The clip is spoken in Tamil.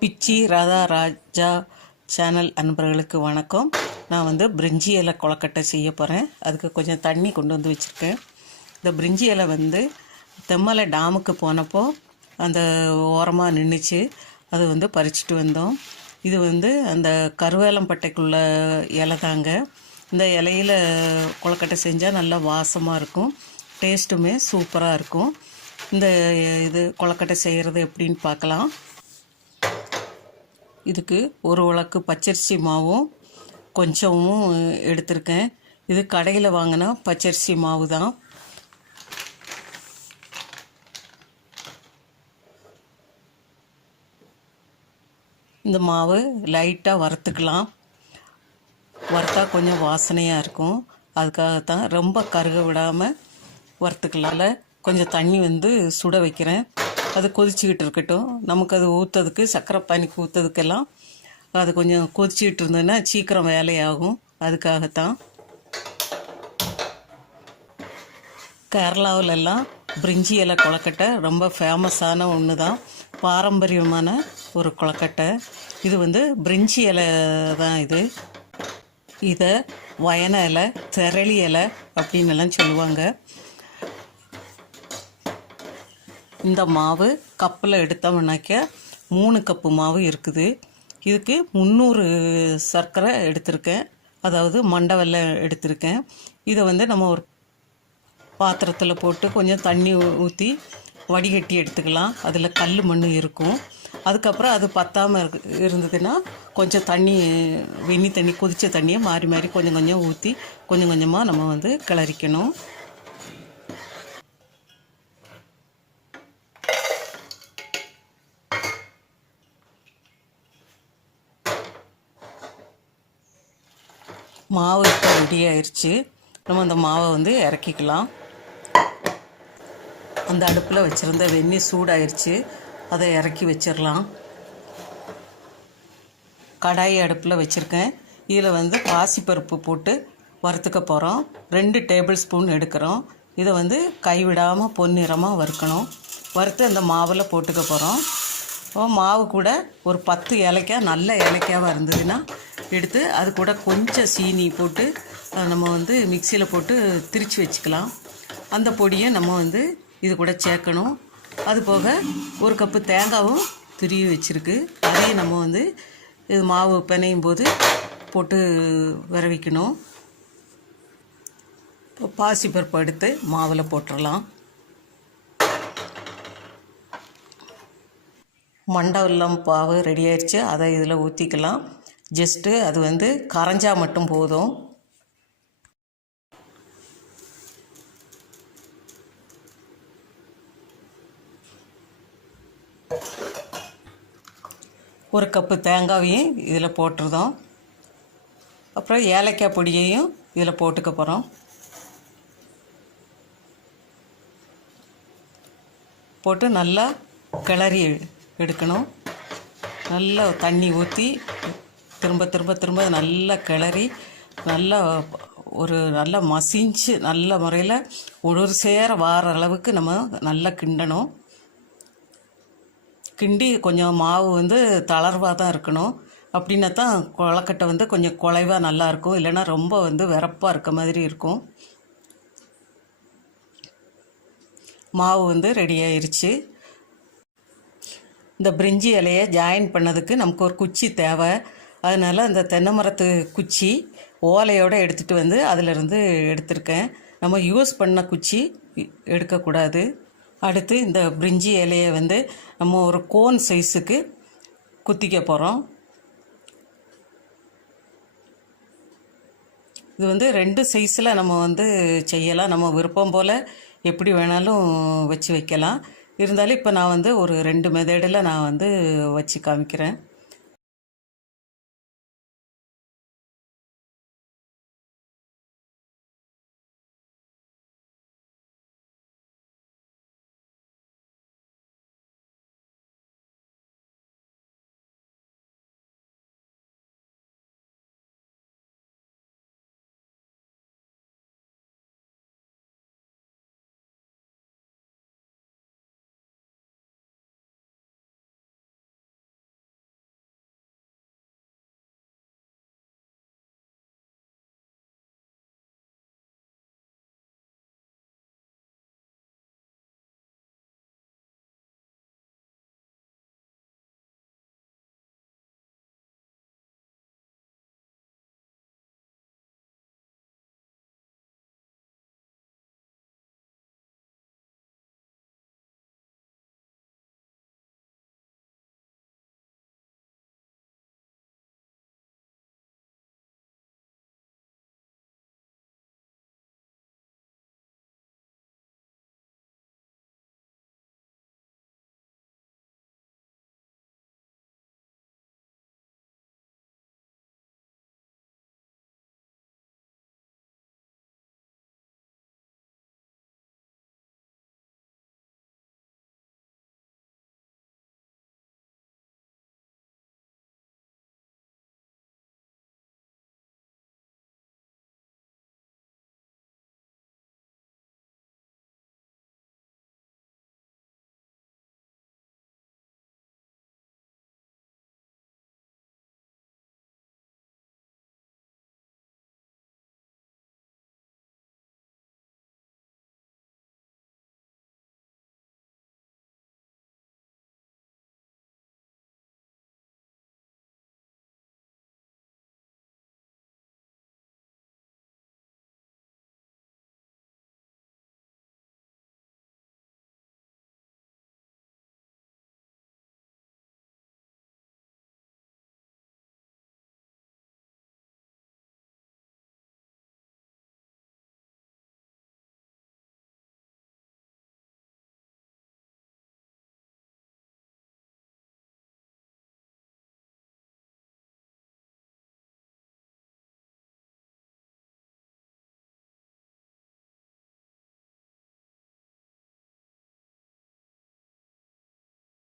பிச்சி ராதா ராஜா சேனல் அன்பர்களுக்கு வணக்கம். நான் வந்து பிரிஞ்சி இலை கொழக்கட்டை செய்ய போகிறேன் அதுக்கு கொஞ்சம் தண்ணி கொண்டு வந்து வச்சுருக்கேன். இந்த பிரிஞ்சி இலை வந்து தெம்மலை டேமுக்கு போனப்போ அந்த ஓரமாக நின்றுச்சு அது வந்து பறிச்சுட்டு வந்தோம். இது வந்து அந்த கருவேலம்பட்டைக்குள்ள இலை தாங்க. இந்த இலையில கொழக்கட்டை செஞ்சால் நல்லா வாசமாக இருக்கும். டேஸ்ட்டுமே சூப்பராக இருக்கும். இந்த இது கொழக்கட்டை செய்கிறது எப்படின்னு பார்க்கலாம். இதுக்கு ஒரு உலக்கு பச்சரிசி மாவும் கொஞ்சமும் எடுத்திருக்கேன். இது கடையில் வாங்கினா பச்சரிசி மாவு தான். இந்த மாவு லைட்டாக வறுத்துக்கலாம். வறுத்தா கொஞ்சம் வாசனையாக இருக்கும். அதுக்காகத்தான் ரொம்ப கருக விடாமல் வறுத்துக்கலால கொஞ்சம் தண்ணி வந்து சுட வைக்கிறேன். அது கொதிச்சுக்கிட்டு இருக்கட்டும் நமக்கு அது ஊற்றுறதுக்கு சக்கரை பானிக்கு ஊற்றுறதுக்கெல்லாம் அது கொஞ்சம் கொதிச்சுக்கிட்டு இருந்ததுன்னா சீக்கிரம் வேலையாகும். அதுக்காகத்தான். கேரளாவிலெல்லாம் பிரிஞ்சி இலை கொழக்கட்டை ரொம்ப ஃபேமஸான ஒன்று தான் பாரம்பரியமான ஒரு கொழக்கட்டை. இது வந்து பிரிஞ்சி இலை தான் இது. இதை வயன இலை திரளி இலை அப்படின்னு எல்லாம் சொல்லுவாங்க. இந்த மாவு கப்பில் எடுத்தோம்னாக்க மூணு கப்பு மாவு இருக்குது. இதுக்கு முந்நூறு சர்க்கரை எடுத்திருக்கேன். அதாவது மண்டை எடுத்திருக்கேன். இதை வந்து நம்ம ஒரு பாத்திரத்தில் போட்டு கொஞ்சம் தண்ணி ஊற்றி வடிகட்டி எடுத்துக்கலாம். அதில் கல் மண் இருக்கும். அதுக்கப்புறம் அது பத்தாமல் இருக்கு இருந்ததுன்னா கொஞ்சம் தண்ணி வெந்நி தண்ணி கொதித்த தண்ணியை மாறி மாறி கொஞ்சம் கொஞ்சம் ஊற்றி கொஞ்சம் கொஞ்சமாக நம்ம வந்து கிளறிக்கணும். மாவு இப்போ ரெடி ஆயிடுச்சு நம்ம அந்த மாவை வந்து இறக்கிக்கலாம். அந்த அடுப்பில் வச்சுருந்த வெந்நீர் சூடாயிருச்சு. அதை இறக்கி வச்சிடலாம் கடாய் அடுப்பில் வச்சுருக்கேன். இதில் வந்து பாசிப்பருப்பு போட்டு வறுத்துக்க போகிறோம் ரெண்டு டேபிள் ஸ்பூன் எடுக்கிறோம். இதை வந்து கைவிடாமல் பொன்னிறமாக வறுக்கணும். வறுத்து அந்த மாவில் போட்டுக்க போகிறோம் மாவு கூட ஒரு பத்து ஏலக்காய் நல்ல ஏலக்காவாக இருந்ததுன்னா எடுத்து அது கூட கொஞ்சம் சீனி போட்டு நம்ம வந்து மிக்சியில் போட்டு திரித்து வச்சுக்கலாம். அந்த பொடியை நம்ம வந்து இது கூட சேர்க்கணும். அது போக ஒரு கப்பு தேங்காவும் துருவி வச்சுருக்கு. அதையும் நம்ம வந்து இது மாவு பிணையும் போது போட்டு விரவிக்கணும். இப்போ பாசிப்பருப்பு எடுத்து மாவில் போட்டுடலாம் மண்டவெல்லாம் பாவு ரெடி ஆயிடுச்சு. அதை இதில் ஊற்றிக்கலாம் ஜஸ்ட்டு அது வந்து கரைஞ்சா மட்டும் போதும். ஒரு கப்பு தேங்காயையும் இதில் போட்டுருதோம் அப்புறம் ஏலக்காய் பொடியையும் இதில் போட்டுக்க போகிறோம் போட்டு நல்லா கிளறி எடுக்கணும். நல்லா தண்ணி ஊற்றி திரும்ப திரும்ப திரும்ப நல்லா கிளறி நல்லா ஒரு நல்லா மசிஞ்சு நல்ல முறையில் ஒரு சேர வார அளவுக்கு நம்ம நல்லா கிண்டணும். கிண்டி கொஞ்சம் மாவு வந்து தளர்வாக தான் இருக்கணும். அப்படின்னா தான் கொழக்கட்டை வந்து கொஞ்சம் குலைவாக நல்லாயிருக்கும் இல்லைன்னா ரொம்ப வந்து வெறப்பாக இருக்க மாதிரி இருக்கும். மாவு வந்து ரெடி ஆயிடுச்சு இந்த பிரிஞ்சி இலையை ஜாயின் பண்ணதுக்கு நமக்கு ஒரு குச்சி தேவை. அதனால் அந்த தென்னை மரத்து குச்சி ஓலையோடு எடுத்துகிட்டு வந்து அதிலிருந்து எடுத்திருக்கேன். நம்ம யூஸ் பண்ண குச்சி எடுக்கக்கூடாது. அடுத்து இந்த பிரிஞ்சி இலையை வந்து நம்ம ஒரு கோன் சைஸுக்கு குத்திக்க போகிறோம் இது வந்து ரெண்டு சைஸில் நம்ம வந்து செய்யலாம். நம்ம விருப்பம் போல் எப்படி வேணாலும் வச்சு வைக்கலாம். இருந்தாலும் இப்போ நான் வந்து ஒரு ரெண்டு மெதடில் நான் வந்து வச்சு காமிக்கிறேன்.